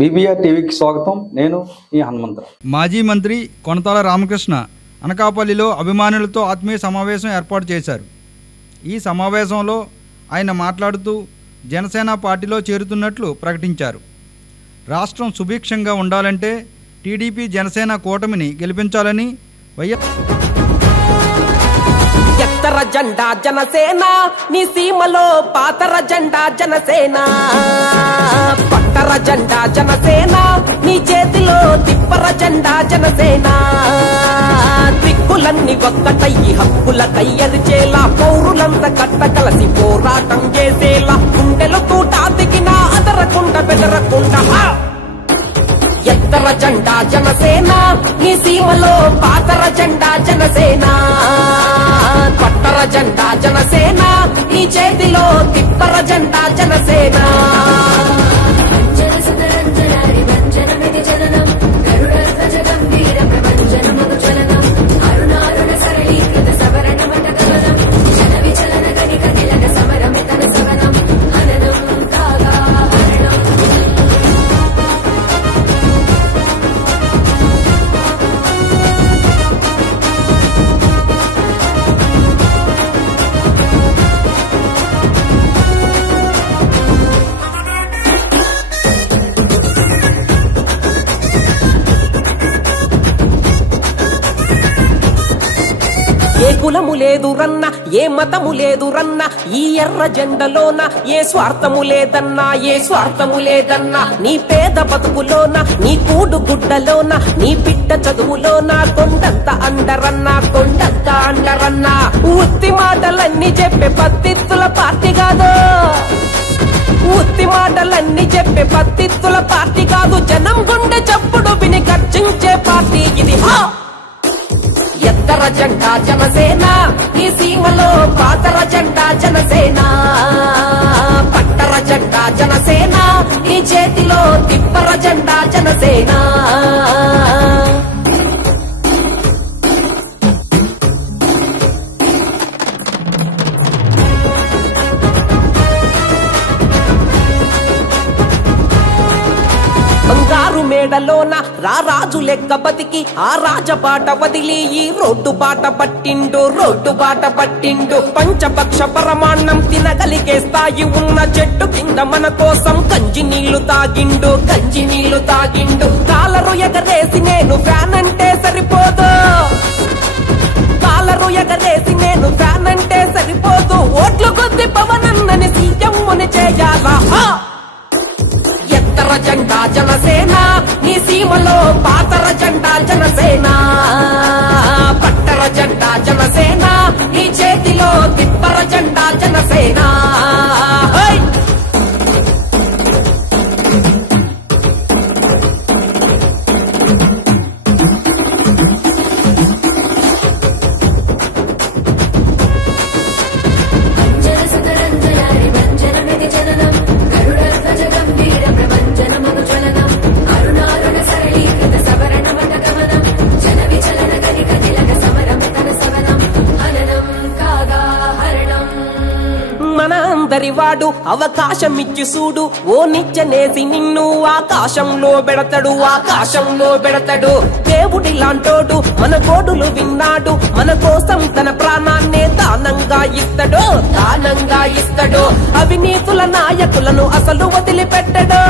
BBR టీవీకి స్వాగతం. నేను ఈ హనుమంతరావు. మాజీ మంత్రి కొనతాల రామకృష్ణ అనకాపల్లిలో అభిమానులతో ఆత్మీయ సమావేశం ఏర్పాటు చేశారు. ఈ సమావేశంలో ఆయన మాట్లాడుతూ జనసేన పార్టీలో చేరుతున్నట్లు ప్రకటించారు. రాష్ట్రం సుభిక్షంగా ఉండాలంటే టీడీపీ జనసేన కూటమిని గెలిపించాలని ఎత్తర జెండా జనసేన నీ సీమలో పాతర జెండా జనసేన, పట్టర జెండా జనసేన నీ చేతిలో తిప్పర జెండా జనసేన. దిక్కులన్నీ ఒక్కటయ్యి హక్కుల కయ్యరిచేలా పౌరులంతా కట్ట కలసి పోరాటం చేసేలా గుండెలు తూట దిగినా అదరకుండా బెదరకుండా ఎత్తర జెండా జనసేన నీ సీమలో పాతర జెండా జనసేన, పట్టర జెండా జనసేన నీ చేతిలో తిప్పర జెండా జనసేన. ఏ కులము లేదు రన్న, ఏ మతము లేదు రన్న, ఈ ఎర్ర జెండలోన ఏ స్వార్థము లేదన్నా, ఏ స్వార్థము లేదన్నా. నీ పేద బతుకులోన, నీ కూడు గుడ్డలోన, నీ బిడ్డ చదువులోన కొండంత అండరన్నా, కొండంత అండరన్నా. ఉత్తి మాటలన్నీ చెప్పే పత్తిత్తుల పార్టీ కాదు, ఉత్తి మాటలన్నీ చెప్పే పత్తిత్తుల పార్టీ కాదు. జనం గుండె చప్పుడు విని గర్జించే పార్టీ ఇది. ఎత్తర జెండా జనసేన ఈ సీమలో పాతర జెండా జనసేన, పట్టర జెండా జనసేన ఈ చేతిలో తిప్పర జెండా జనసేన. బంగారు మేడలోన రారాజు లెక్క బతికి ఆ రాజబాట వదిలి ఈ రోడ్డు బాట పట్టిండు, రోడ్డు బాట పట్టిండు. పంచపక్ష పరమాన్నం తినగలిగే స్థాయి ఉన్న చెట్టు కింద మన కోసం గంజి నీళ్లు తాగిండు, గంజి నీళ్లు తాగిండు. కాలరు ఎగరేసి నేను ఫ్యాన్ అంటే సరిపోదు, కాలరు ఎగరేసి నేను ఫ్యాన్ అంటే సరిపోదు. ఓట్లు కొద్ది పవనన్నని సీఎంని చేయాలా. ఎత్తర జెండా జనసేన నీ సీమలో పాతర జెండా జనసేన, పట్టర జెండా జనసేన నీ చేతిలో తిప్పర జెండా జనసేన. వాడు అవకాశం ఇచ్చి చూడు, ఓ నిచ్చనేసి నిన్ను ఆకాశంలో పెడతాడు, ఆకాశంలో పెడతాడు. దేవుడి లాంటోడు మన గోడులు విన్నాడు, మన కోసం తన ప్రాణాన్నే దానంగా ఇస్తాడు, దానంగా ఇస్తాడు. అవినీతుల నాయకులను అసలు వదిలిపెట్టడు,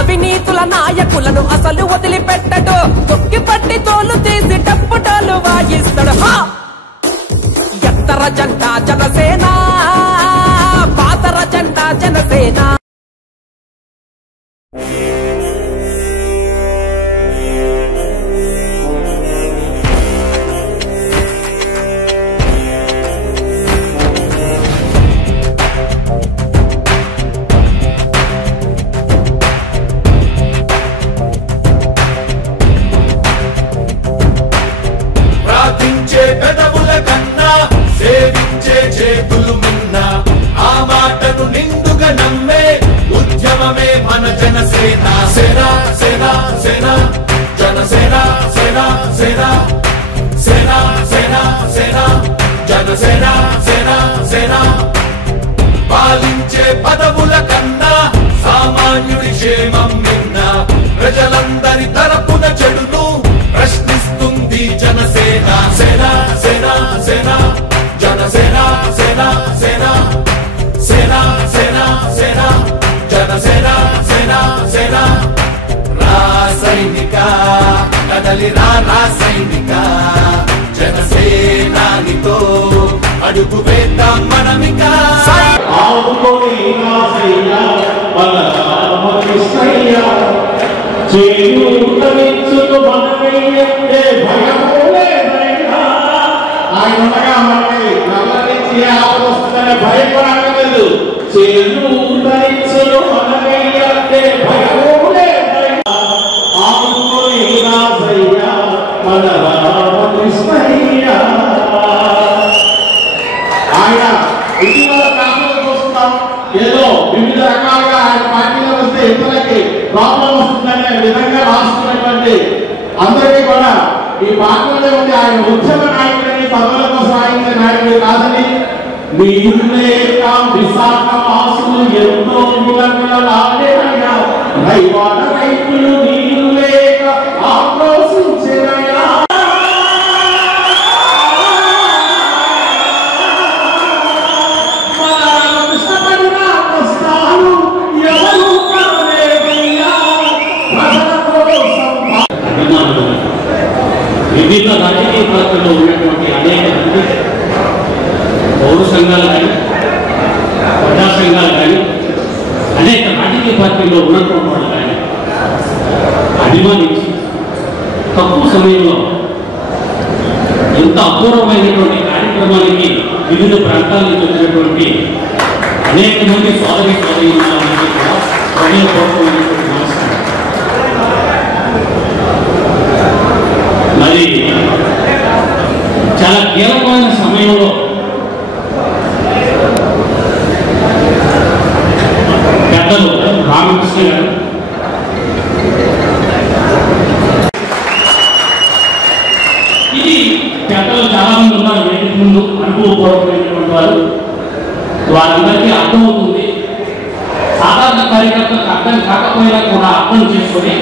అవినీతుల నాయకులను అసలు వదిలిపెట్టడు. తొక్కి పట్టి తోలు తీసి టప్పుటాలు వాయిస్తాడు. ఎత్తర జెండా జనసేన, పాతర జెండా జనసేన. ప్రార్థించే పెదవుల కన్నా సేవించే చేతులు మిన్న, ఆ మాటను నిండుగా నమ్మే ఉద్యమమే మన జనసేన. సేన సేన సేన జనసేన, సేన సేన సేన సేన సేన జనసేన, సేన సేన. పాలించే పదవుల కన్నా సామాన్యుడి కదలిరా రా సైనిక జనసేనానితో అడుగు వేద్దాం మనమిక ఆయన ఉండగా మనకి నల్ల నుంచి ఆపద వస్తుందనే భయం కూడా అక్కర్లేదు. చేను ధరించును మనకయ్యే భయములే ఆదుకొని రాజయ్య మన రామకృష్ణయ్య. ఆయన ఇటీవల కాలంలో చూస్తున్నాం, ఏదో వివిధ రకాలుగా ఆయన పార్టీలో వస్తే ఇతరులకి ప్రాబ్లం వస్తుందనే విధంగా రాస్తున్నటువంటి అందరికీ కూడా ఈ పార్టీలో ఉండి ఆయన ఉద్యమ నాయకులని పదవుల కోసం ఆయన నాయకుడు కాదని, మీరు లేక విశాఖ వాసులు ఎంతో విలవిలలాడేనయ్యా, రైవాడ రైతులు నీరు లేక ఆక్రోశించేనయ్యా. వివిధ రాజకీయ పార్టీలో ఉన్నటువంటి అనేక మంది పౌర సంఘాలు కానీ ప్రజా సంఘాలు కానీ అనేక రాజకీయ పార్టీలో ఉన్నటువంటి వాళ్ళు కానీ అభిమానించి తక్కువ సమయంలో ఎంత అపూర్వమైనటువంటి కార్యక్రమానికి వివిధ ప్రాంతాల నుంచి వచ్చినటువంటి అనేక మంది సోదరి సోదరీమణులందరికీ కూడా హృదయపూర్వకమైనటువంటి నమస్కారం. మరి చాలా కీలకమైన సమయంలో పెద్దలు రామకృష్ణ గారు ఇది పెద్దలు చాలా మంది ఉన్నారు వేదిక ముందు, అనుభవపూర్వకమైనటువంటి వారు, వారందరికీ అర్థమవుతుంది. సాధారణ కార్యకర్తలకు అర్థం కాకపోయినా కూడా అర్థం చేసుకొని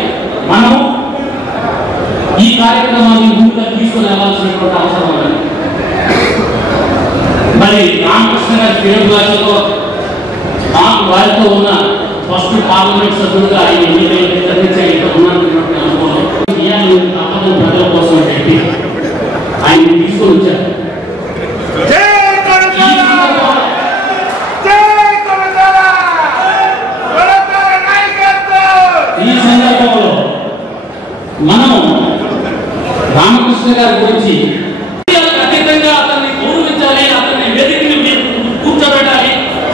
మనం ఈ కార్యక్రమాన్ని ముందుగా తీసుకుని వెళ్ళాల్సినటువంటి అవసరం ఉంది. మరి రామకృష్ణ గారి పేరులో మాకు వారితో ఉన్న ఫస్ట్ పార్లమెంట్ సభ్యులుగా ఆయన ఎన్నికలు ఉన్నటువంటి అనుభవం తప్పదు ప్రజల కోసం చెప్పి ఆయన తీసుకొని వచ్చారు. ఈ సందర్భంలో మనం రామకృష్ణ గారి గురించి ఖచ్చితంగా అతన్ని గౌరవించాలి, అతన్ని వేదికని కూర్చోబెట్టాలి,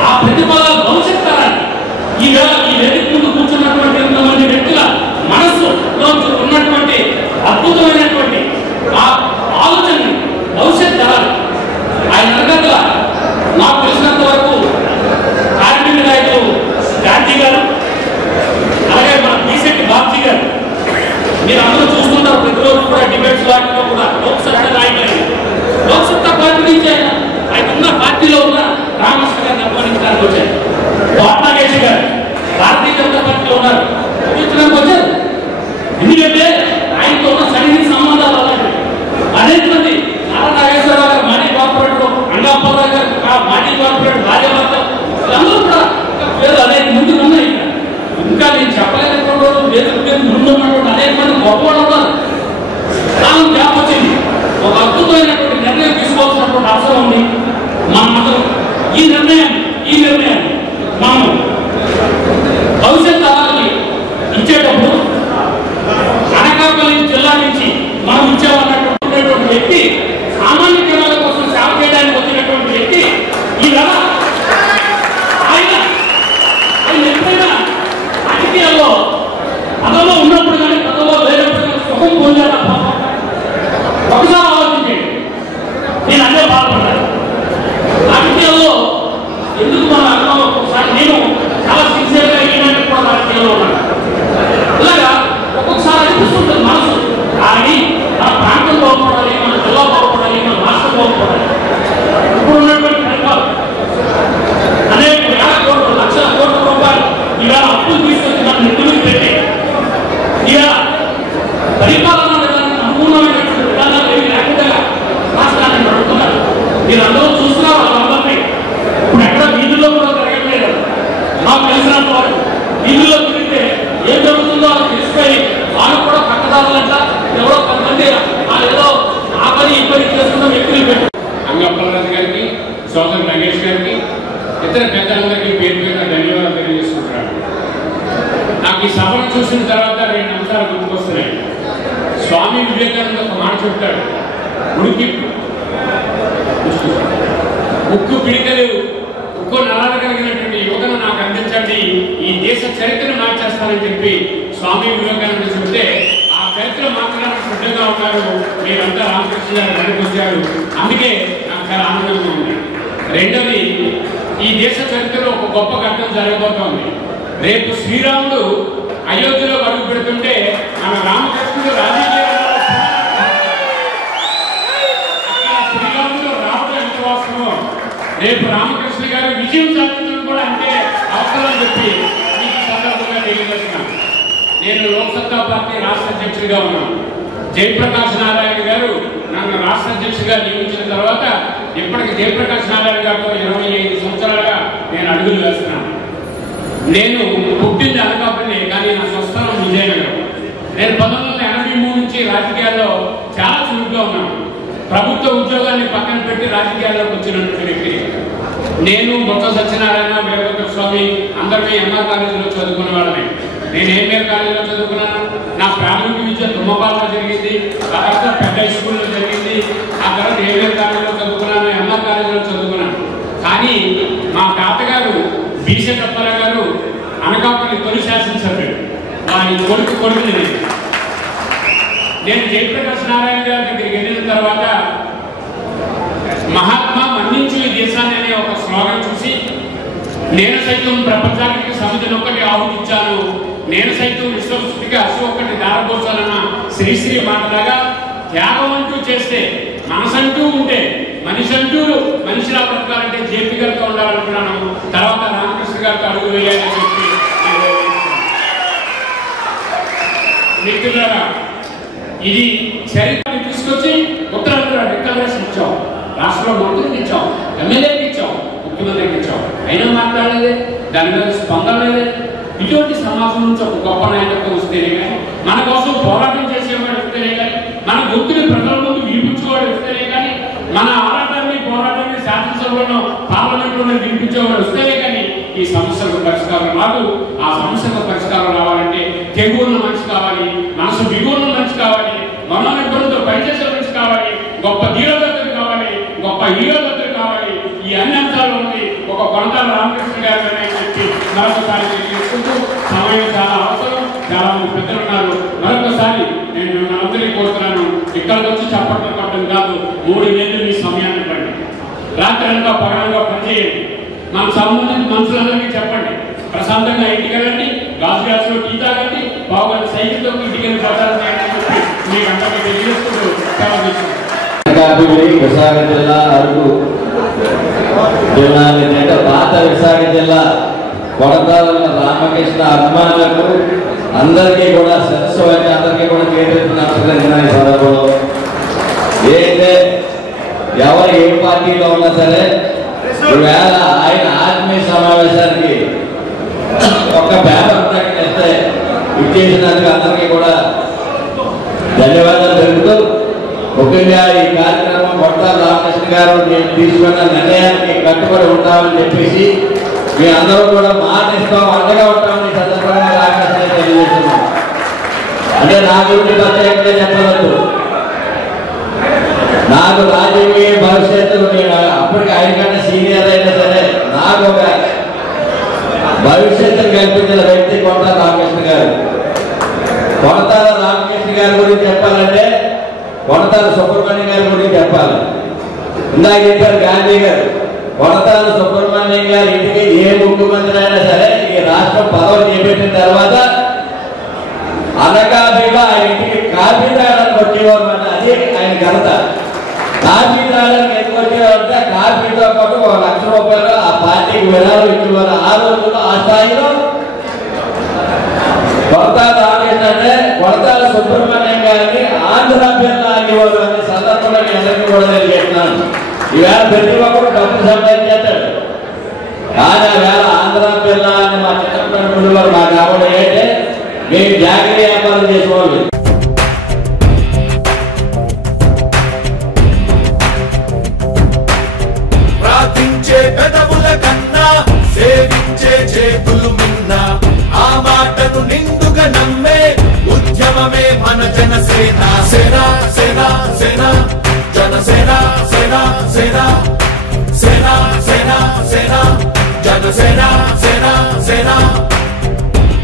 ఆ ప్రతిభాల భవిష్యత్ తరాన్ని ఈ వేదిక ముందు కూర్చున్నటువంటి ఎంతమంది వ్యక్తుల మనస్సులో ఉన్నటువంటి అద్భుతమైనటువంటి ఆ ఆలోచనని భవిష్యత్ తరాలు ఆయన అడగట్ల నాకు తెలిసినంత వరకు కార్మిక నాయకులు గాంధీ గారు, అలాగే మన బీసెట్టి బాబ్జీ గారు, మీరు అందరూ చూస్తుంటారు ప్రతిరోజు కూడా డిబేట్స్ వాటిలో కూడా లోక్సత్తా నాయకులు, లోక్సత్తా పార్టీ నుంచి ఆయన ఉన్న పార్టీలో ఉన్న రామకృష్ణ గారిని అభిమానించడానికి వచ్చారు. నాగేష్ గారు భారతీయ జనతా పార్టీలో ఉన్నారు, చూపించడానికి వచ్చారు. ఎందుకంటే ఆయనతో ఉన్న సన్నిహిత సంబంధాలు అలాంటివి. అనేక మంది నారా నాగేశ్వరరావు గారు మాజీ కార్పొరేటర్, అంగాపల్రావు గారు మాజీ కార్పొరేటర్, భార్యాభర్త, వీళ్ళందరూ కూడా పేరు అనేక మంది ఉన్నాయి. ఇంకా నేను చెప్పలేనటువంటి రోజు వేదిక ముందు ఉన్నటువంటి అనేక మంది గొప్పవాళ్ళు ఉన్నారు. కాలం గ్యాప్ వచ్చింది, ఒక అద్భుతమైనటువంటి నిర్ణయం తీసుకోవాల్సినటువంటి అవసరం ఉంది. మనం ఈ నిర్ణయం మనం భవిష్యత్ తరాలకి ఇచ్చేటప్పుడు అనకాపల్లి జిల్లా నుంచి మనం ఇచ్చామన్నటువంటి వ్యక్తి, సామాన్య జనాల కోసం సేవ చేయడానికి వచ్చినటువంటి వ్యక్తి, ఈ నెల ఆయన ఎప్పుడైనా రాజకీయాల్లో పదవిలో ఉన్నప్పుడు కానీ పదవిలో లేనప్పుడు కానీ సుఖం పొందారా? ఒకసారి ఆలోచించండి. నేను అదే బాధపడ్డాను. రాజకీయాల్లో గారికి ఇతర పెద్దలందరికీ పేరు పేరున ధన్యవాదాలు తెలియజేసుకుంటున్నాను. నాకు ఈ సభను చూసిన తర్వాత 2 అంశాలు గుర్తుకొస్తున్నాయి. స్వామి వివేకానంద ఒక మాట చెప్తాడు, ఉక్కు పిడికలు ఉక్కు నరాలు కలిగినటువంటి యువతను నాకు అందించండి, ఈ దేశ చరిత్రను మార్చేస్తానని చెప్పి స్వామి వివేకానంద చెప్తే ఆ చరిత్ర మార్చడానికి సిద్ధంగా ఉన్నారు. మీరంతా రామకృష్ణ గారు వెనక్కి వచ్చారు, అందుకే నాకు చాలా ఆనందంగా ఉంది. రెండోది, ఈ దేశ చరిత్రలో ఒక గొప్ప ఘట్టం జరగబోతోంది. రేపు శ్రీరాముడు అయోధ్యలో అడుగు పెడుతుంటే మన రామకృష్ణుడు రాజకీయాల్లో శ్రీరాముడు రావడం ఎంత వాస్తవం, రేపు రామకృష్ణ గారు విజయం సాధించడం కూడా అంటే అవసరం చెప్పి మీకు సందర్భంగా తెలియజేస్తున్నాను. నేను లోక్సత్తా పార్టీ రాష్ట్ర అధ్యక్షుడిగా ఉన్నాను. జయప్రకాష్ నారాయణ గారు నన్ను రాష్ట్ర అధ్యక్షుడిగా నియమించిన తర్వాత ఇప్పటికి జయప్రకాష్ నారాయణ గారితో 25 సంవత్సరాలుగా నేను అడుగులు వేస్తున్నాను. నేను పుట్టింది అనకాపల్లి, కానీ నా స్వస్థలం విజయనగరం. నేను 1983 నుంచి రాజకీయాల్లో చాలా చురుగ్గా ఉన్నాను. ప్రభుత్వ ఉద్యోగాన్ని పక్కన పెట్టి రాజకీయాల్లోకి వచ్చినటువంటి వ్యక్తి నేను. బొత్స సత్యనారాయణ, వీరభద్ర స్వామి అందరినీ ఎంఆర్ కాలేజీలో చదువుకున్న వాళ్ళమే. నేను ఎంఆర్ కాలేజీలో చదువుకున్నాను. నా ప్రాథమిక విద్య తుమ్మపాలలో జరిగింది, ఆ తర్వాత పెద్ద స్కూల్లో జరిగింది, ఆ తర్వాత ఎంఆర్ కాలేజీలో చదువుకున్నాను, ఎంఆర్ కాలేజీలో చదువుకున్నాను. కానీ మా తాతగారు బీసెటప్పల గారు అనకాపల్లి తొలి శాసనసభ్యుడు, వారి కొడుకు నేను జయప్రకాష్ నారాయణ గారి దగ్గరికి వెళ్ళిన తర్వాత మహాత్మా మన్నించు ఈ దేశాన్ని అనే ఒక స్లోగన్ చూసి, నేను సైతం ప్రపంచానికి సముద్రం ఒక్కటి ఆహుతించాను, నేను సైతం విశ్వసృష్టికి అసు ఒక్కటి దారపోసాలన్న శ్రీశ్రీ మాటలాగా త్యాగం అంటూ చేస్తే, మనసంటూ ఉంటే, మనిషిలా బ్రతకాలంటే జేపీ గారితో ఉండాలనుకున్నాను. తర్వాత రామకృష్ణ గారితో అడుగు వేయాలని చెప్పి మిత్రులారా, ఇది చరిత్రని తీసుకొచ్చి ఉత్తరాంధ్ర డిక్లరేషన్ ఇచ్చాం, రాష్ట్రంలో మంత్రికి ఇచ్చాం, ఎమ్మెల్యేకి ఇచ్చాం, ముఖ్యమంత్రికి ఇచ్చాం, అయినా మాట్లాడలేదే, దాని మీద స్పందన లేదే. ఇటువంటి సమాజం నుంచి ఒక గొప్ప నాయకత్వం వస్తేనే కానీ, మన కోసం పోరాటం చేసేవాడు వస్తేనే కానీ, మన గుర్తుని ప్రజల ముందు వినిపించేవాడు వస్తేనే కానీ, మన ఆరాటాన్ని పోరాటాన్ని శాసనసభలోనో పార్లమెంట్లోనే వినిపించేవాడు వస్తేనే కానీ ఈ సమస్యలకు పరిష్కారం రాదు. ఆ సమస్యలకు పరిష్కారం రావాలంటే తెగున్న మనిషి కావాలి, మనసు బిగున్న మనిషి కావాలి, మనోనిబ్బరంతో పనిచేసే మనిషి కావాలి, గొప్ప ధీరోదత్తులు కావాలి, గొప్ప హీరోదత్తులు కావాలి. ఈ అన్ని అంశాలు ఉంది ఒక కొనతాల రామకృష్ణ గారు అని చెప్పి మరొకసారి తెలియజేసుకుంటూ, సమయం చాలా అవసరం, చాలా మంది పెద్దలు ఉన్నారు. మరొకసారి నేను మిమ్మల్ని అందరినీ కోరుతున్నాను, ఇక్కడికి వచ్చి చప్పట్లు కొట్టడం కాదు, 3 నెలలు మీ సమయాన్ని పడి రాత్రి అంతా పగలంగా పనిచేయండి. మనకు సంబంధించిన మనుషులందరికీ చెప్పండి, ప్రశాంతంగా ఇంటికి వెళ్ళండి, గాజు గ్లాసులో టీ తాగండి, బాగుంది సైకిల్తో ఇంటికి వెళ్ళి ప్రచారం చేయండి అని చెప్పి మీకు అందరికీ తెలియజేసుకుంటూ సెలవు. విశాఖ జిల్లా అరకు జిల్లా పాత విశాఖ జిల్లా కొడతాల రామకృష్ణ అభిమానులకు అందరికీ కూడా సరస్సు వచ్చి అందరికీ కూడా చేతున్న ఈ సందర్భంలో ఏదైతే ఎవరు ఏ పార్టీలో ఉన్నా సరే ఈవేళ ఆయన ఆత్మీయ సమావేశానికి ఒక పేపర్ ప్రకటిస్తే ఇచ్చేసినందుకు అందరికీ కూడా ధన్యవాదాలు తెలుపుతూ, ముఖ్యంగా ఈ కార్యక్రమం కొడతాల రామకృష్ణ గారు నేను తీసుకున్న నిర్ణయానికి కట్టుబడి ఉంటామని చెప్పేసి మీ అందరూ కూడా మాటిస్తాం, అండగా ఉంటామని సందర్భంగా రామకృష్ణ తెలియజేస్తున్నాం. అంటే నా గురించి ప్రత్యేకంగా చెప్పవద్దు, నాకు రాజకీయ భవిష్యత్తు నేను అప్పటికి ఆయన కంటే సీనియర్ అయినా సరే నాకు ఒక భవిష్యత్తును కల్పించిన వ్యక్తి కొడతాల రామకృష్ణ గారు. కొడతాల రామకృష్ణ గారి గురించి చెప్పాలంటే కొడతాల సుబ్రహ్మణ్యం గారి గురించి చెప్పాలి. ఇందాక చెప్పారు గాంధీ గారు, కొడతాల సుబ్రహ్మణ్యం గారి ఇంటికి ఏ ముఖ్యమంత్రి అయినా సరే ఈ రాష్ట్రం పదవి చేపట్టిన తర్వాత అనకాపల్లిలో ఆయన ఇంటికి కాఫీ తాగడానికి వచ్చేవారు అన్నమాట. అది ఆయన ఘనత. కాఫీ తాగడానికి ఎందుకు వచ్చేవారంటే కాఫీతో పాటు 1 లక్ష రూపాయలు ఆ పార్టీకి విరాళం ఇచ్చేవారు. ఆ రోజుల్లో ఆ స్థాయిలో కొడతాల రామకృష్ణ అంటే కొడతాల సుబ్రహ్మణ్యం గారిని ఆంధ్ర బిర్లా అనేవారు అనే సందర్భంలో నేను అందరికీ కూడా తెలియజేస్తున్నాను. ఈవేళ ప్రతి ఒక్కరు డబ్బులు సంపాదించేస్తాడు, కానీ ఆ వేళ ఆంధ్ర బిర్లా అని మా చిన్నప్పుడు వారు మాకు కావాలి ఏంటంటే మేము జాగ్రత్త వ్యాపారం చేసేవాళ్ళు. ప్రార్థించే పెదవులు జనసేన సేన సేన సేన జనసేన సేన సేన సేన సేన సేన జనసేన సేన సేన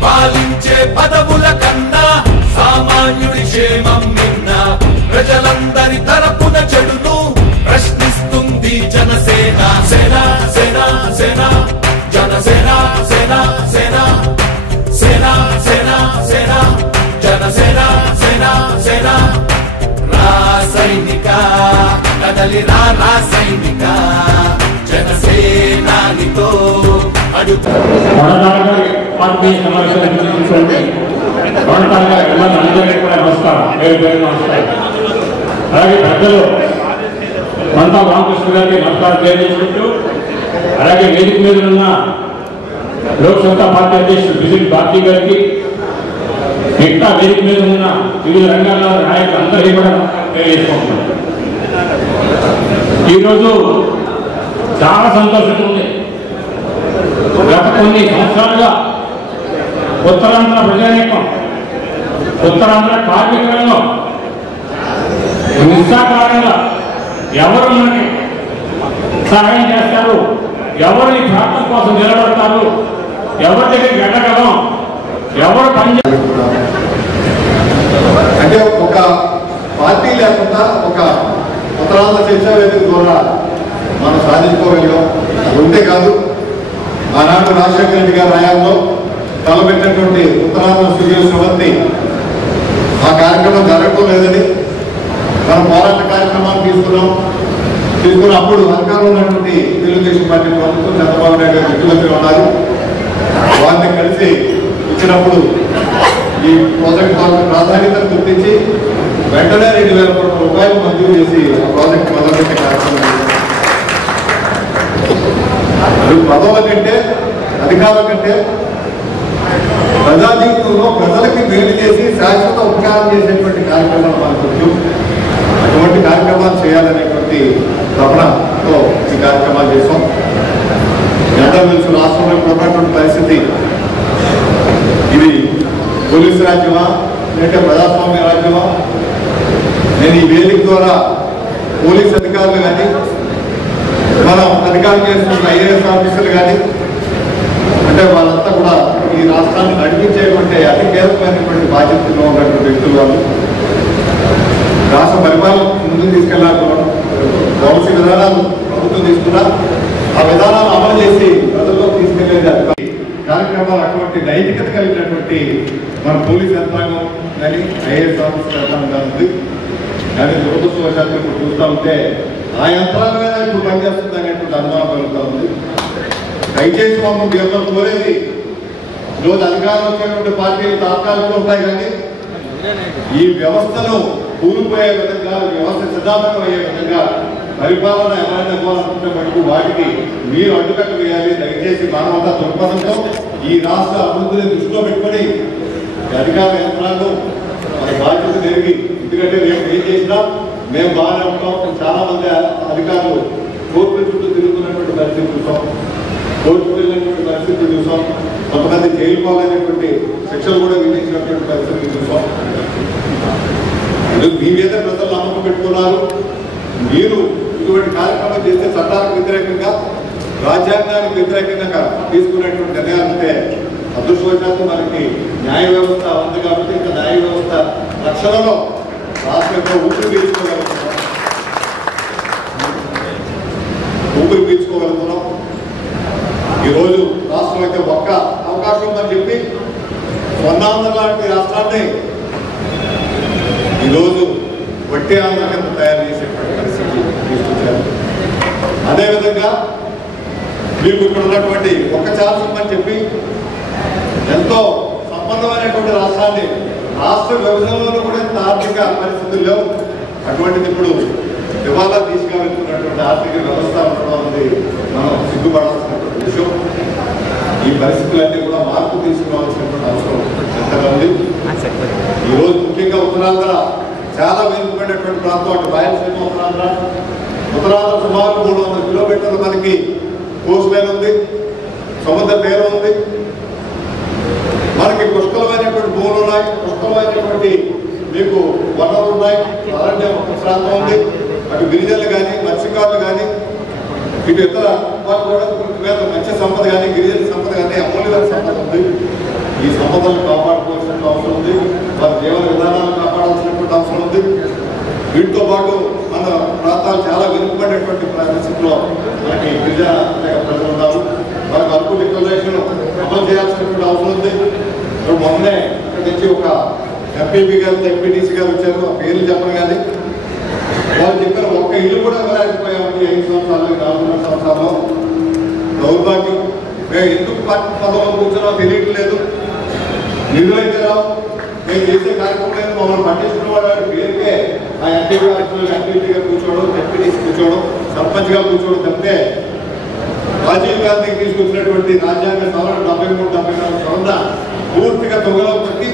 పాలించే పదవుల కన్నా సామాన్యుడి క్షేమం నిన్న ప్రజలందరి తరపున చెడును ప్రశ్నిస్తుంది జనసేన సేన సేన సేన జనసేన సేన సేన సేన సేన సేన జనసేన సేన సేన రాసైనిక కదలి రాసైనిక జనసేనానితో అడుగు పార్టీ సమావేశాన్ని అందరికీ కూడా నమస్కారం. అలాగే పెద్దలు కొంతా రామకృష్ణ గారికి నమస్కారం తెలియజేసుకుంటూ, అలాగే వేదిక మీద ఉన్న లోక్ సమతా పార్టీ అధ్యక్షుడు బిజిల్ పార్టీ గారికి, మిగతా వేదిక మీద ఉన్న వివిధ రంగాల నాయకులు అందరికీ కూడా తెలియజేసుకుంటున్నాం. ఈరోజు చాలా సంతోషంగా ఉంది. గత కొన్ని సంవత్సరాలుగా ఉత్తరాంధ్ర ప్రజానీకం, ఉత్తరాంధ్ర కార్మికులలో నిస్సాకారంగా ఎవరు మనకి సహాయం చేస్తారు, ఎవరు ఈ ప్రాంతం కోసం నిలబడతారు, ఎవరి దగ్గరికి వెళ్ళగలం, ఎవరు పనిచేస్తారు అంటే ఒక పార్టీ లేకుండా ఒక ఉత్తరాంధ్ర చర్చా వేదిక ద్వారా మనం సాధించుకోగలిగాం. ఉంటే కాదు, ఆనాడు రాజశేఖర రెడ్డి గారి హయాంలో తలపెట్టినటువంటి ఉత్తరాంధ్ర సుజీల సభని ఆ కార్యక్రమం జరగటం లేదని మనం పోరాట కార్యక్రమాలు తీసుకున్న అప్పుడు అధికారంలో ఉన్నటువంటి తెలుగుదేశం పార్టీ ప్రభుత్వం చంద్రబాబు నాయుడు గారు ముఖ్యమంత్రి ఉన్నారు. వారిని కలిసి ఇచ్చినప్పుడు ఈ ప్రాజెక్ట్ ప్రాధాన్యతను గుర్తించి వెంటనే 2,000 కోట్ల రూపాయలు మంజూరు చేసి ఆ ప్రాజెక్ట్ మొదలుపెట్టే కార్యక్రమం. పదవుల కంటే అధికారుల కంటే ప్రజా జీవితంలో ప్రజలకి మేలు చేసి శాశ్వత ఉపకారం చేసేటువంటి కార్యక్రమాలు మనకు అటువంటి కార్యక్రమాలు చేయాలనేటువంటి తపనతో ఈ కార్యక్రమాలు చేసాం. ఎంత తెలుసు, రాష్ట్రంలో ఉన్నటువంటి పరిస్థితి ఇది పోలీసు రాజ్యమా లేదంటే ప్రజాస్వామ్య రాజ్యమా? నేను ఈ వేదిక ద్వారా పోలీసు అధికారులు కానీ, మనం అధికారం చేస్తున్న ఐఏఎస్ ఆఫీసర్లు కానీ, అంటే వాళ్ళంతా కూడా ఈ రాష్ట్రాన్ని నడిపించేటువంటి అతి కీలకమైనటువంటి బాధ్యతలో ఉన్నటువంటి వ్యక్తులు వాళ్ళు. రాష్ట్ర పరిపాలన ముందుకు తీసుకెళ్లాలనుకోవడం, పాలసీ విధానాలు ప్రభుత్వం తీసుకున్నా ఆ విధానాలు అమలు చేసి ప్రజల్లోకి తీసుకెళ్లేది కార్యక్రమాలు. అటువంటి నైతికత కలిగినటువంటి మన పోలీస్ యంత్రాంగం కానీ ఐఏఎస్ ఆఫీసర్ యంత్రాంగం ఉంది. కానీ దురదృష్టవశాత్తు ఇప్పుడు చూస్తూ ఉంటే ఆ యంత్రాంగమే ఇప్పుడు పనిచేస్తుంది అనేటువంటి అనుమానం కలుగుతూ ఉంది. దయచేసి మనం ఎవరు కోరేది, ఈరోజు అధికారంలో వచ్చేటువంటి పార్టీలు తాత్కాలికంగా ఉంటాయి, కానీ ఈ వ్యవస్థను కూలిపోయే విధంగా, వ్యవస్థ సిద్ధాంతం అయ్యే విధంగా పరిపాలన ఎవరైనా ఇవ్వాలనుకుంటే మటుకు వాటికి మీరు అడ్డుకట్ట వేయాలి. దయచేసి మానవతా దృక్పథంతో ఈ రాష్ట్ర అభివృద్ధిని దృష్టిలో పెట్టుకొని అధికార యంత్రాంగం మన బాధ్యత జరిగి, ఎందుకంటే రేపు ఏం చేసినా మేము బాగానే ఉంటాం. చాలా మంది అధికారులు కోర్టుల చుట్టూ తిరుగుతున్నటువంటి పరిస్థితి చూసాం, కోర్టుకు వెళ్ళినటువంటి పరిస్థితి చూసాం, కొంతమంది జైలు పోవాలనేటువంటి శిక్షలు కూడా విధించినటువంటి పరిస్థితి చూసాం. మీ మీద ప్రజలు నమ్మకం పెట్టుకున్నారు. మీరు ఇటువంటి కార్యక్రమం చేస్తే చట్టాలకు వ్యతిరేకంగా, రాజ్యాంగానికి వ్యతిరేకంగా తీసుకునేటువంటి నిర్ణయాలు ఉంటే అదృష్టవశాత్తు మనకి న్యాయ వ్యవస్థ ఉంది కాబట్టి ఇంకా న్యాయ వ్యవస్థ రక్షణలో రాష్ట్రంలో ఊపిరి పీల్చుకోగలుగుతున్నాం. ఈరోజు రాష్ట్రం అయితే ఒక్క అవకాశం ఉందని చెప్పి స్వర్ణాంధ్ర లాంటి రాష్ట్రాన్ని ఈరోజు వట్టి ఆంధ్ర కింద తయారు చేసేటువంటి పరిస్థితి తీసుకొచ్చారు. అదేవిధంగా మీకు ఇక్కడ ఉన్నటువంటి ఒక్క ఛాన్స్ ఉందని చెప్పి ఎంతో సంపన్నమైనటువంటి రాష్ట్రాన్ని, రాష్ట్ర విభజనలో కూడా ఇంత ఆర్థిక పరిస్థితులు లేవు. అటువంటిది ఇప్పుడు దివాలా తీసుకెళ్తున్నటువంటి ఆర్థిక వ్యవస్థ ఉండడం అనేది మనం సిగ్గుపడాల్సినటువంటి విషయం. ఈ పరిస్థితులన్నీ కూడా మార్పు తీసుకురావాల్సినటువంటి అవసరం ఎంతగా ఉంది. ఈరోజు ముఖ్యంగా ఉత్తరాంధ్ర చాలా వెనుకబడినటువంటి ప్రాంతం. అటు రాయలసీమ ఉత్తరాంధ్ర సుమారు 300 కిలోమీటర్లు మనకి కోస్ట్ లైన్ ఉంది, సముద్ర తీరం ఉంది. మనకి పుష్కలమైనటువంటి భూములు ఉన్నాయి, పుష్కలమైనటువంటి మీకు వనరులు ఉన్నాయి, అరణ్య ప్రాంతం ఉంది, అటు గిరిజనులు కానీ మత్స్యకారులు కానీ ఇటు ఇతర వారు కూడా మంచి సంపద కానీ గిరిజన సంపద కానీ అమూల్యమైన సంపద ఉంది. ఈ సంపదలను కాపాడుకోవాల్సిన అవసరం ఉంది, వారి జీవన విధానాలను కాపాడాల్సినటువంటి అవసరం ఉంది. వీటితో పాటు మన ప్రాంతాలు చాలా వెనుకబడినటువంటి పరిస్థితుల్లో మనకి గిరిజన ప్రజలు ఉన్నారు. మనకు అర్బన్ డిక్లరేషన్ అమలు చేయాల్సినటువంటి అవసరం ఉంది. ఇప్పుడు మొన్నే ఇక్కడ నుంచి ఒక ఎంపీపీ గారు ఎంపీటీసీ గారు వచ్చారు, ఆ పేర్లు చెప్పను కానీ వాళ్ళు చెప్పారు ఒక్క ఇల్లు కూడా ఇవ్వలేకపోయామండి 5 సంవత్సరాలు 4 సంవత్సరాల్లో. దౌర్భాగ్యం. మేము ఎందుకు పార్టీ పదవులు కూర్చున్నామో తెలియట్లేదు, నిధులైతే రావు, మేము చేసే కార్యక్రమం మమ్మల్ని పట్టించుకున్న వాడు పేరుకే ఆ ఎంపీగా కూర్చోవడం, ఎంపీటీసీ కూర్చోవడం, సర్పంచ్గా కూర్చోవడం తప్పితే రాజీవ్ గాంధీ తీసుకొచ్చినటువంటి రాజ్యాంగ సవరణ 73-74 సవరణ పూర్తిగా దొంగలో పెట్టి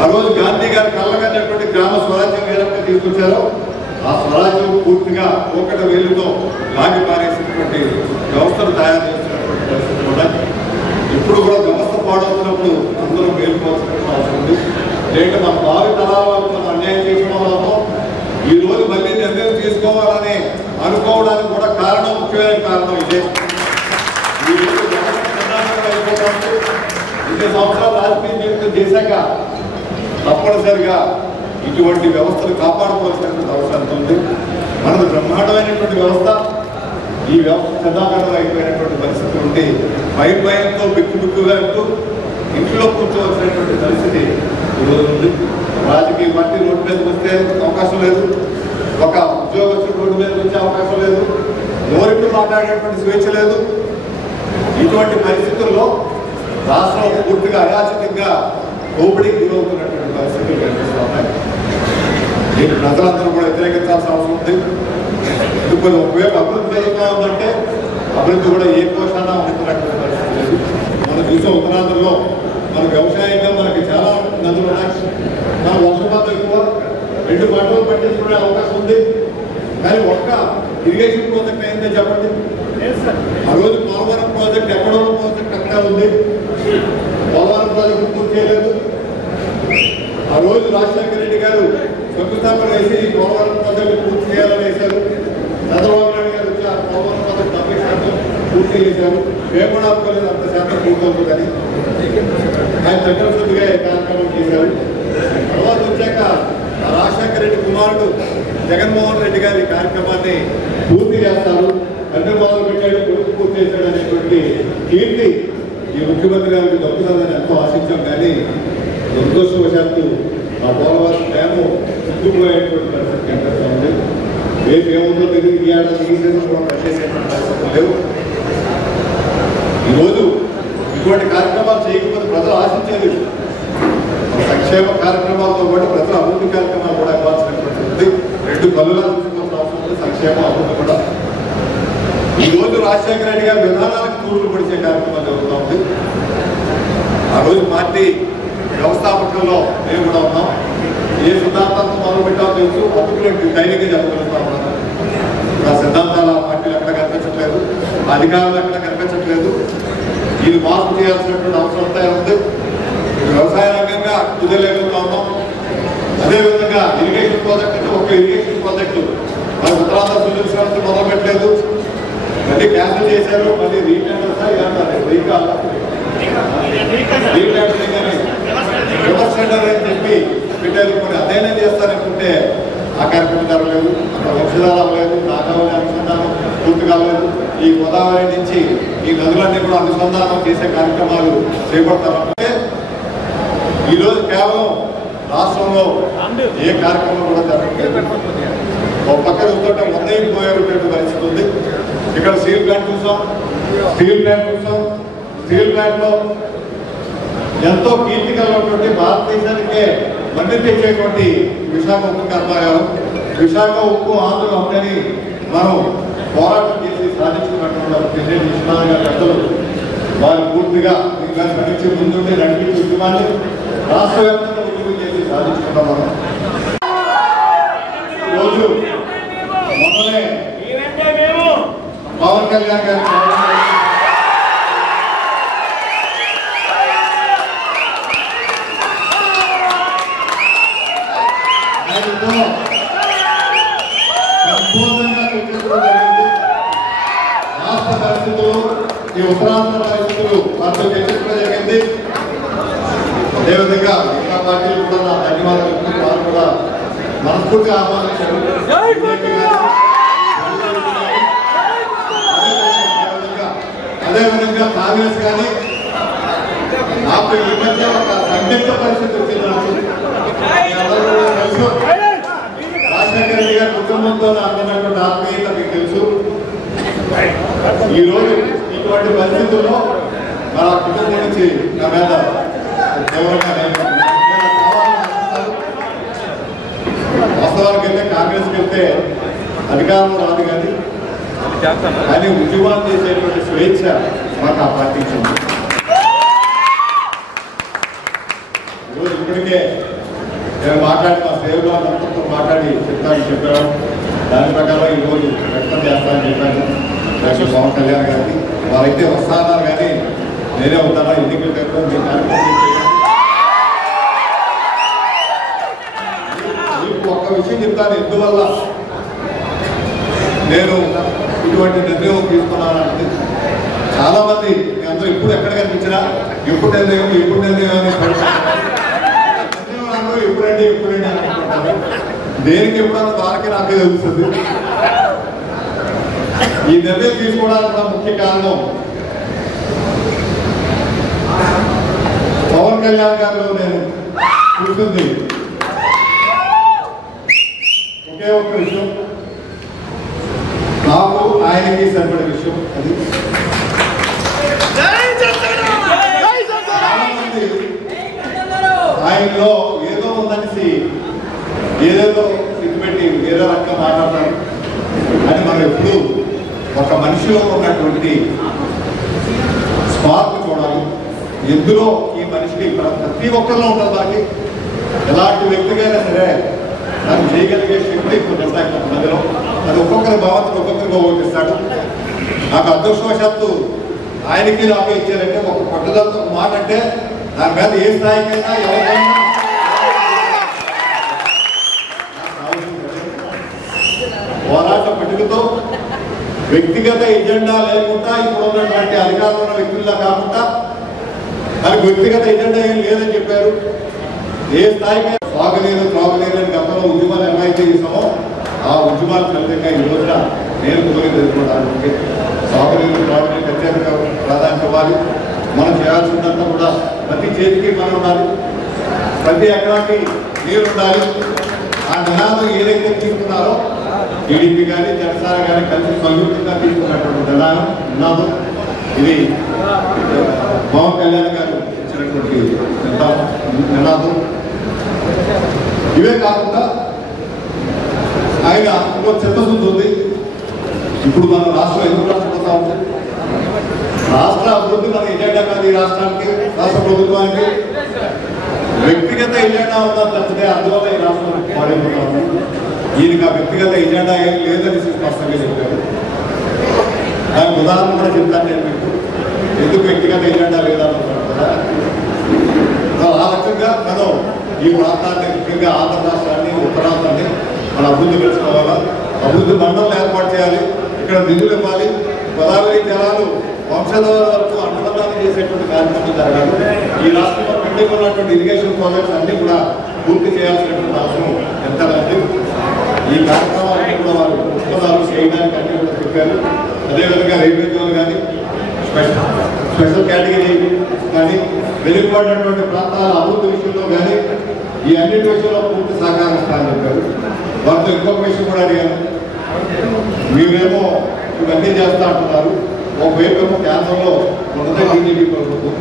ఆ రోజు గాంధీ గారు కళ్ళగన్నటువంటి గ్రామ స్వరాజ్యం ఏదైతే తీసుకొచ్చారో ఆ స్వరాజ్యం పూర్తిగా ఒకట వేలుతో లాగి పారేసినటువంటి వ్యవస్థను తయారు చేసినటువంటి పరిస్థితులు ఉన్నాయి. ఇప్పుడు కూడా వ్యవస్థ పాడవుతున్నప్పుడు అందరూ మేలుకోవాల్సిన అవసరం ఉంది. లేక మన భావి తరాల వరకు మనం అన్యాయం చేసుకోవాలనో ఈ రోజు మళ్ళీ నిర్ణయం తీసుకోవాలని అనుకోవడానికి కూడా కారణం, ముఖ్యమైన కారణం ఇదే. ఈ రోజు అయిపోతుంది. 20 సంవత్సరాలు రాజకీయ జీవితం చేశాక తప్పనిసరిగా ఇటువంటి వ్యవస్థను కాపాడుకోవాల్సినటువంటి అవసరం ఉంది. మనది బ్రహ్మాండమైనటువంటి వ్యవస్థ, ఈ వ్యవస్థ చందాకరణం అయిపోయినటువంటి పరిస్థితి ఉంటే భయంతో బిక్కుగా అంటూ ఇంట్లో కూర్చోవలసినటువంటి పరిస్థితి ఈరోజు ఉంది. రాజకీయ పార్టీ రోడ్డు మీదకి వస్తే అవకాశం లేదు, ఒక ఉద్యోగస్తుడు రోడ్డు మీదకి వచ్చే అవకాశం లేదు, నోరికి మాట్లాడేటువంటి స్వేచ్ఛ లేదు. ఇటువంటి పరిస్థితుల్లో రాష్ట్రం పూర్తిగా అయాచితంగా దోపిడీకి గురవుతున్నటువంటి పరిస్థితులు కనిపిస్తున్నాయి. దీన్ని ప్రజలందరూ కూడా వ్యతిరేకించాల్సిన అవసరం ఉంది. ఎందుకు ఒకవైపు అభివృద్ధి జరుగుతూ ఉందంటే అభివృద్ధి కూడా ఏ కోశాన ఉంటున్నటువంటి పరిస్థితి లేదు. మనం చూసే ఉత్తరాంధ్రలో మన వ్యవసాయంగా మనకి చాలా నదులు ఉన్నాయి, మన వర్షపాతం ఎక్కువ, 2 పంటలు పండించుకునే అవకాశం ఉంది. కానీ ఒక్క ఇరిగేషన్ ప్రాజెక్ట్ అయిందే చెప్పండి. ఆ రోజు పోలవరం ప్రాజెక్ట్ ఎక్కడో ప్రాజెక్ట్ అక్కడే ఉంది, పోలవరం ప్రాజెక్టు పూర్తి చేయలేదు. ఆ రోజు రాజశేఖర రెడ్డి గారు శంకుస్థాపన వేసి పోలవరం ప్రాజెక్టు పూర్తి చేయాలని వేశారు. చంద్రబాబు నాయుడు గారు వచ్చి ఆ పోలవరం ప్రాజెక్టు 70% పూర్తి చేశారు. మేము కూడా అనుకోలేదు అంత శాతం పూర్తవుతుంది కానీ ఆయన చక్ర శుద్ధిగా కార్యక్రమం చేశారు. తర్వాత వచ్చాక రాజశేఖర రెడ్డి కుమారుడు జగన్మోహన్ రెడ్డి గారి కార్యక్రమాన్ని పూర్తి చేస్తారు, తండ్రి మొదలు పెట్టాడు, కొడుకు పూర్తి చేశాడు అనేటువంటి కీర్తి ఈ ముఖ్యమంత్రి గారికి దక్కుతుందని ఎంతో ఆశించాం. కానీ దురదృష్టవశాత్తు ఆ పోలవరం డ్యాము చుట్టుకుపోయేటువంటి పరిస్థితి కనిపిస్తూ ఉంది. రేపు ఏముందో తెలియదు, ఈ ఏడాది ఈ సీజన్ కూడా పనిచేసేటువంటి పరిస్థితులు లేవు. ఈరోజు ఇటువంటి కార్యక్రమాలు చేయకపోతే ప్రజలు ఆశించేది సంక్షేమ కార్యక్రమాలతో పాటు ప్రజల అభివృద్ధి కార్యక్రమాలు కూడా ఇవ్వాల్సినటువంటి ఉంది. 2 కళ్ళులా చూసుకోవాల్సిన అవసరం ఉంది, సంక్షేమ అభివృద్ధి కూడా. ఈ రోజు రాజశేఖర రెడ్డి గారి విధానాలకు తూర్పులు పడిచే కార్యక్రమాలు జరుగుతూ ఉంది. ఆ రోజు పార్టీ వ్యవస్థాపకంలో మేము కూడా ఉన్నాం. ఏ సిద్ధాంతాలను మొదలు పెట్టాలో తెలుసు, అతుకులు ధైర్యంగా చెప్పగలుగుతా ఉన్నాను. ఆ సిద్ధాంతాల పార్టీలు ఎక్కడ కనిపించట్లేదు, అధికారులు ఎక్కడ కనిపించట్లేదు. ఇది మార్పు చేయాల్సినటువంటి అవసరం అంతా ఉంది. వ్యవసాయ రంగంగా కుదరలేకపోతా ఉన్నాం. అదేవిధంగా ఇరిగేషన్ ప్రాజెక్ట్ అంటే ఒక ఇరిగేషన్ ప్రాజెక్టు మన ఉత్తరాంధ్ర సుజల మొదలు పెట్టలేదు, మళ్ళీ క్యాన్సిల్ చేశారు. మళ్ళీ రీటెండర్ అని చెప్పి పెట్టారు. కొన్ని అధ్యయనం చేస్తారనుకుంటే ఆ కార్యక్రమం జరగలేదు, అక్కడ వంశధార అవ్వలేదు, నాగావళి అనుసంధానం పూర్తి కాలేదు. ఈ గోదావరి నుంచి ఈ నదులన్నీ కూడా అనుసంధానం చేసే కార్యక్రమాలు చేపడతారంటే ఈరోజు కేవలం రాష్ట్రంలో ఏ కార్యక్రమం కూడా జరగలేదు. ఒక పక్క చూస్తుంటే మొదలైపోయేటువంటి పరిస్థితి ఉంది. ఇక్కడ స్టీల్ ప్లాంట్ చూసాం, స్టీల్ ప్లాంట్ లో ఎంతో కీర్తికరమైనటువంటి భారతదేశానికే మంది తెచ్చేటువంటి విశాఖ ఉక్కు కర్మాగారం, విశాఖ ఉక్కు ఆంధ్ర ఉందని మనం పోరాటం చేసి సాధించుకున్నటువంటి విశ్వనాథ్ గారి పెద్దలు వారు పూర్తిగా నుంచి ముందుండి నడిపించి ఉద్యమాన్ని రాష్ట్ర వ్యాప్తంగా ఉద్యమం చేసి సాధించుకున్నాం. మనం రోజు మొన్ననే పవన్ కళ్యాణ్ గారి ఉత్తరాంధ్ర పరిస్థితులు మనతో చర్చించడం జరిగింది. అదేవిధంగా మిగతా పార్టీలు కూడా నా ధన్యవాదాలు. వారు కూడా మనస్ఫూర్తిగా ఆహ్వానించారు. అదేవిధంగా కాంగ్రెస్ కానీ నాకు ఈ మధ్య ఒక సందిగ్ధ పరిస్థితి వచ్చిందన్నట్టు రాజశేఖర రెడ్డి గారి కుటుంబంతో అందనటువంటి ఆత్మీయత మీకు తెలుసు. ఈ రోజు ఇటువంటి పరిస్థితుల్లో మన కుటుంబం నుంచి నా మీద వాస్తవానికి వెళ్తే కాంగ్రెస్కి వెళ్తే అధికారం రాదు కానీ ఉద్యమాలు చేసేటువంటి స్వేచ్ఛ మాకు ఆ పార్టీ ఇచ్చింది. ఈరోజు ఇప్పటికే నేను మాట్లాడి మా సేవలో అందరితో మాట్లాడి చెప్పాను. దాని ప్రకారం ఈరోజు వ్యక్తం చేస్తానని చెప్పాను డాక్టర్ పవన్ కళ్యాణ్ గారికి. వారైతే వస్తాన్నారు కానీ నేనే ఉంటానా ఎన్నికల టైంలో మీ కార్యక్రమం మీకు ఒక్క విషయం చెప్తాను. ఎందువల్ల నేను ఇటువంటి నిర్ణయం తీసుకున్నానంటే చాలా మంది అందరూ ఇప్పుడు ఎక్కడ కనిపించినా ఎప్పుడు నిర్ణయం అని ఎప్పుడండి అనుకుంటారు. దేనికి ఎప్పుడన్నా వాళ్ళకి నాకే తెలుస్తుంది. ఈ నిర్ణయం తీసుకోవడానికి ముఖ్య కారణం పవన్ కళ్యాణ్ గారిలో నేను చూస్తుంది ఒకే ఒక్క విషయం, నాకు ఆయనకి సరిపడే విషయం. అది ఆయనలో ఏదో ఉందనేసి ఏదేదో పెట్టి వేరే రకంగా మాట్లాడతారు. అని మనం ఎప్పుడు ఒక మనిషిలో ఉన్నటువంటి స్పార్క్ చూడాలి. ఎందులో ఈ మనిషికి ప్రతి ఒక్కరిలో ఉంటుంది. మనకి ఎలాంటి వ్యక్తికైనా సరే దాన్ని చేయగలిగే శక్తి ఇప్పుడు ఉంటాయి మధ్యలో. అది ఒక్కొక్కరి భావతను ఒక్కొక్కరికి ఉపయోగిస్తాడు. నాకు అదృష్టవశాత్తు ఆయనకి నాకు ఇచ్చారంటే ఒక పట్టుదలతో ఒక మాట అంటే దాని మీద ఏ స్థాయికైనా ఎవరికైనా పోరాట పట్టుకతో వ్యక్తిగత ఎజెండా లేకుండా ఇప్పుడు ఉన్నటువంటి అధికారంలో ఉన్న వ్యక్తుల్లో కాకుండా దానికి వ్యక్తిగత ఎజెండా ఏం లేదని చెప్పారు. ఏ స్థాయికి త్రాగునీరు అని గతంలో ఉద్యమాలు ఎలా అయితే చేసామో ఆ ఉద్యమాల ఫలితంగా ఈ రోజున నేను కోరి తెలుసుకోవడానికి త్రాగునీరు ప్రత్యేకంగా ప్రాధాన్యత ఇవ్వాలి. మనం చేయాల్సిందంతా కూడా ప్రతి చేతికి మనం ఉండాలి, ప్రతి ఎకరానికి నీరు ఉండాలి. ఆ నినాదం ఏదైతే తీసుకున్నారో టీడీపీ కానీ జనసేన కానీ కలిసి సంయుక్తంగా తీసుకున్నటువంటి నినాదం ఇది పవన్ కళ్యాణ్ గారు ఇచ్చినటువంటి నినాదం. ఇవే కాకుండా ఆయన చిత్తశుద్ధి ఉంది. ఇప్పుడు మన రాష్ట్రం ఎందుకు రాష్ట్రపోతా ఉంది? రాష్ట్ర అభివృద్ధి మన ఎజెండా కాదు. ఈ రాష్ట్రానికి రాష్ట్ర ప్రభుత్వానికి వ్యక్తిగత ఎజెండా ఉందా తప్పితే అందువల్ల ఈ రాష్ట్రం పాడైపోతా ఉంది. ఈయనకి ఆ వ్యక్తిగత ఎజెండా ఏం లేదని స్పష్టంగా చెప్పారు. దానికి ఉదాహరణ కూడా చెప్తాను నేను మీకు. ఎందుకు వ్యక్తిగత ఎజెండా లేదనుకుంటారు కదా. ఆ రకంగా మనం ఈ ప్రాంతాన్ని ముఖ్యంగా ఆంధ్ర రాష్ట్రాన్ని ఉత్తరాంధ్రాన్ని మన అభివృద్ధి పెంచుకోవాలా. అభివృద్ధి మండలం ఏర్పాటు చేయాలి. ఇక్కడ నిధులు ఇవ్వాలి. గోదావరి జలాలు వంశధార వరకు అనుసంధానం చేసేటువంటి కార్యక్రమం జరగాలి. ఈ రాష్ట్రంలో పెండింగ్ ఉన్నటువంటి ఇరిగేషన్ ప్రాజెక్ట్స్ అన్ని కూడా పూర్తి చేయాల్సినటువంటి అవసరం ఎంత ఉంది. ఈ కార్యక్రమాలన్నీ కూడా వారు పుస్తకాలు చేయడానికి అన్ని కూడా చెప్పారు. అదేవిధంగా రైల్వే జోన్ కానీ స్పెషల్ కేటగిరీ కానీ వెలుగుపడినటువంటి ప్రాంతాల అభివృద్ధి విషయంలో కానీ ఈ అన్నిటి విషయంలో పూర్తి సహకారం ఇస్తానని చెప్పారు. వారితో ఇంకొక విషయం కూడా అడిగాను. మీరేమో ఇవన్నీ చేస్తా అంటున్నారు. ఒకవైపు ఏమో కేంద్రంలో ఉన్నదే బీజేపీ ప్రభుత్వం.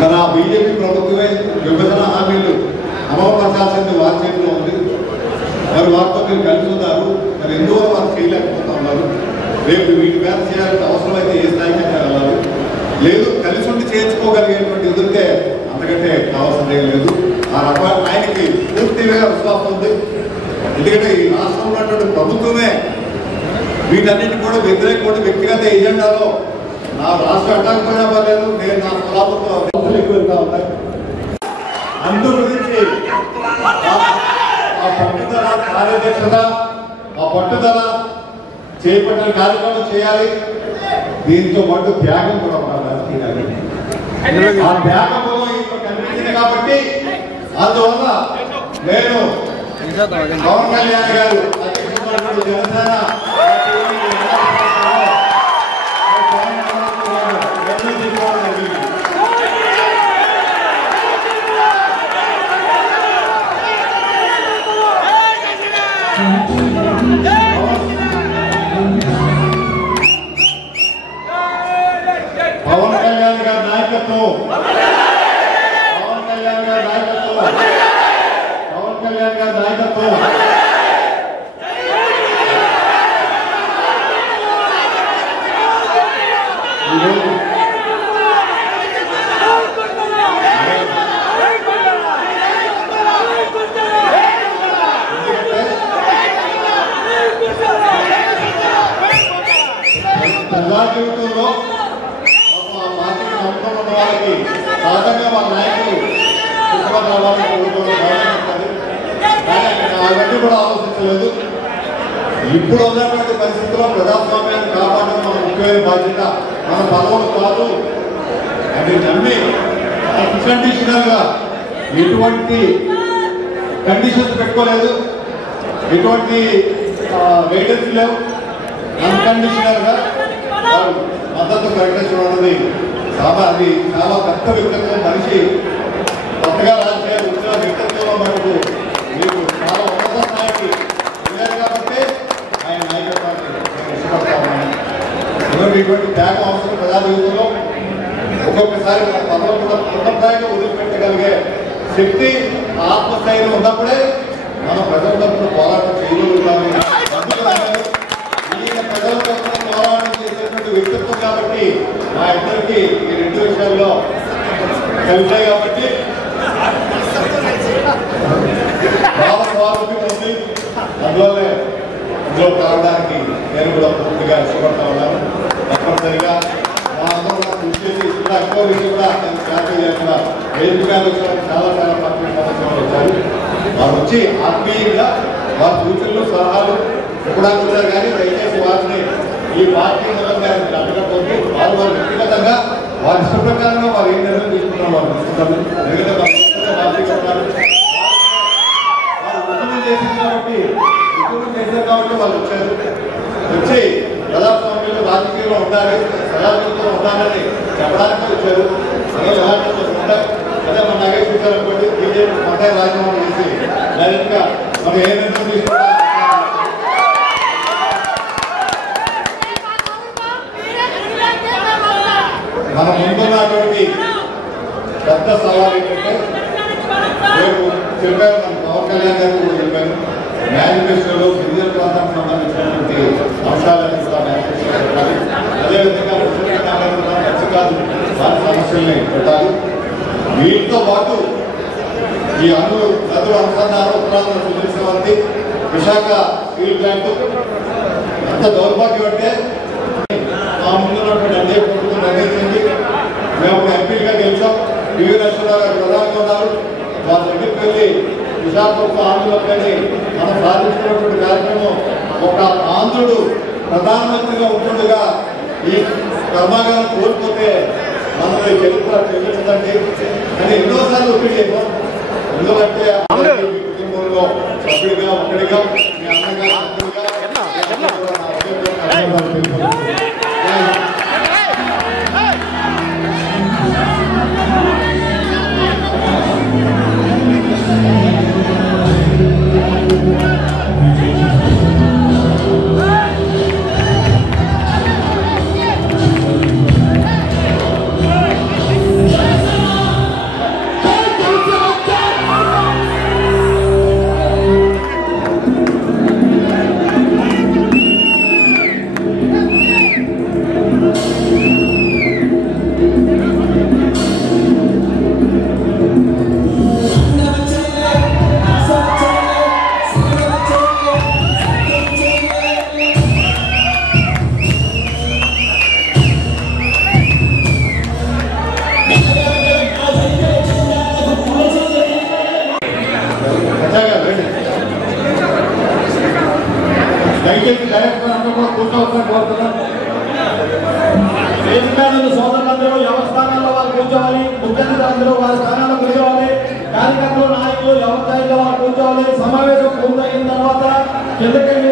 మరి ఆ బీజేపీ ప్రభుత్వమే విభజన హామీలు అమలుపరచాల్సింది వారి చేతిలో ఉంది. మరి వారితో మీరు కలిసి ఉన్నారు. మరి ఎందువల్ల వారు చేయలేకపోతా ఉన్నారు? రేపు వీటి మీద చేయాల్సిన అవసరం అయితే ఏ స్థాయికి వెళ్ళాలి. లేదు కలిసి ఉండి చేర్చుకోగలిగేటువంటి ఎదురుతే అంతకంటే కావాల్సిందే లేదు. ఆ రకమైన ఆయనకి పూర్తిగా విశ్వాసం ఉంది. ఎందుకంటే ఈ రాష్ట్రంలో ఉన్నటువంటి ప్రభుత్వమే వీటన్నిటి కూడా వ్యతిరేకమైన వ్యక్తిగత ఎజెండాలో నా రాష్ట్రం అడ్డాకపోయినా పర్లేదు, నేను నా స్వలాభంతో ఎక్కువగా ఉంటాయి. అందు గురించి ఆ పట్టుదల కార్యదక్షత, ఆ పట్టుదల చేపట్టిన కార్యక్రమం చేయాలి. దీంతో పాటు త్యాగం కూడా ఒక రాజకీయ నాయకుడు. ఆ త్యాగంలో ఇంట్లో కనిపించింది కాబట్టి అందువల్ల నేను పవన్ కళ్యాణ్ గారు అధ్యక్షుడు జనసేన పవన్ కళ్యాణ్ గారి నాయకత్వం ప్రజా జీవితంలో ఆ పార్టీకి నమ్మకం ఉన్న వాళ్ళకి సాధారణంగా వాళ్ళ నాయకులు కుటుంబాలు రావాలని కోరుకోవడం అవన్నీ కూడా ఆలోచించలేదు. ఇప్పుడు ఉన్నటువంటి పరిస్థితుల్లో ప్రజాస్వామ్యాన్ని కాపాడడం మన ముఖ్యమైన బాధ్యత. మన పదవులు కాదు అది నమ్మి అన్కండిషనల్ గా ఎటువంటి కండిషన్స్ పెట్టుకోలేదు, ఎటువంటి వెయిటెన్స్ లేవు. అన్కండిషనల్ గా మద్దతు ప్రకటించడం అన్నది అది చాలా పెద్ద వ్యక్తిత్వం. మనిషి కొత్తగా రాజకీయాలు వచ్చిన వ్యక్తిత్వంలో మనకు మీకు చాలా ఉన్నత స్థాయికి వెళ్ళారు కాబట్టి ఆయన నాయకత్వాన్ని ఇష్టపడతామని ఇటువంటి త్యాగం అవసరం. ప్రజా జీవితంలో ఒక్కొక్కసారి మన పదవులు కూడా పూర్ణప్రాయంగా వదిలిపెట్టగలిగే శక్తి ఆత్మస్థైర్యం ఉన్నప్పుడే మనం ప్రజల తరఫున పోరాటం చేయగలుగుతాము. ఈయన ప్రజల తరఫున పోరాటం చేసేటువంటి వ్యక్తిత్వం కాబట్టి మా ఇద్దరికి ఈ రెండు విషయాల్లో కలిసాయి కాబట్టి భావస్వామి ఉంది. అందువల్లే ఇందులో కావడానికి నేను కూడా పూర్తిగా ఇష్టపడతా ఉన్నాను. తప్పనిసరిగా మా అందరూ కూడా కృషి చేసి కూడా ఎక్కువ విషయం కూడా నేను క్లారిఫై చేయకుండా వేదికగా వచ్చారు. చాలా చాలా పార్టీ సమాచారాలు వచ్చారు. వారు వచ్చి ఆత్మీయంగా వారి సూచనలు సలహాలు ఇవ్వడానికి వచ్చారు. కానీ దయచేసి వారిని ఈ పార్టీ మూలంగా అడగకపోతే వారు వారు వ్యక్తిగతంగా వారి ఇష్ట ప్రకారంగా వారు ఏం నిర్ణయం తీసుకున్నారు వారు తీసుకుంటారు. ఎందుకంటే పార్టీ చెప్తారు చేశారు కాబట్టి వాళ్ళు వచ్చారు. వచ్చి ప్రజాస్వామ్యంలో రాజకీయంలో ఉండాలి, ప్రజాస్వామ్యంలో ఉండాలని చెప్పడానికి వచ్చారు. ఉంటాయి అదే మన నాగేష్ చూసారు అనుకోండి, బీజేపీ మొత్తం రాజీనామా చేసి డైరెక్ట్ గా మనం ఏ నిర్ణయం తీసుకుంటాం. మన ముందున్నటువంటి పెద్ద సవాల్ ఏంటంటే రేపు చెప్పారు మన పవన్ కళ్యాణ్ గారు కూడా చెప్పారు, మేనిఫెస్టోలో గిరిజన ప్రాంతానికి సంబంధించినటువంటి అంశాలను కూడా మేనిఫెస్టో పెట్టాలి. అదేవిధంగా మత్స్యకారులు వారి సమస్యల్ని పెట్టాలి. వీటితో పాటు ఈ నదుల అనుసంధానం ఉత్తరాంధ్ర సుదీర్ఘవంతి విశాఖ స్టీల్ ప్లాంట్ ఎంత దౌర్భాగ్యం అంటే మా ముందున్నటువంటి ఎన్డీఏ ప్రభుత్వం నిర్ణయించింది. మేము ఎంపీగా గెలిచాం. పివి నరసింహారావు గారు ప్రధానంగా ఉన్నారు. వారి దగ్గరికి వెళ్ళి విశాఖపట్నం ఆంధ్రులపైన మనం సాధించినటువంటి కార్యక్రమం ఒక ఆంధ్రుడు ప్రధానమంత్రిగా ఉంటుండగా ఈ కర్మాగారం కోల్పోతే మనది చరిత్ర చెల్లించదండి అని ఎన్నోసార్లు ఒత్తిడి చేశాం. ఎందుకంటే కుటుంబంలో సభ్యుడిగా ఒక్కడిగా మీ అన్నగా ప్రజాప్రతినిధులు సోదరులందరూ ఎవరి స్థానాల్లో వాళ్ళు కూర్చోవాలి, ముఖ్యమంత్రులందరూ వారి స్థానాల్లో కూర్చోవాలి, కార్యకర్తలు నాయకులు ఎవరి స్థాయిలో వాళ్ళు కూర్చోవాలి. సమావేశం పూర్తయిన తర్వాత కిందకెళ్ళి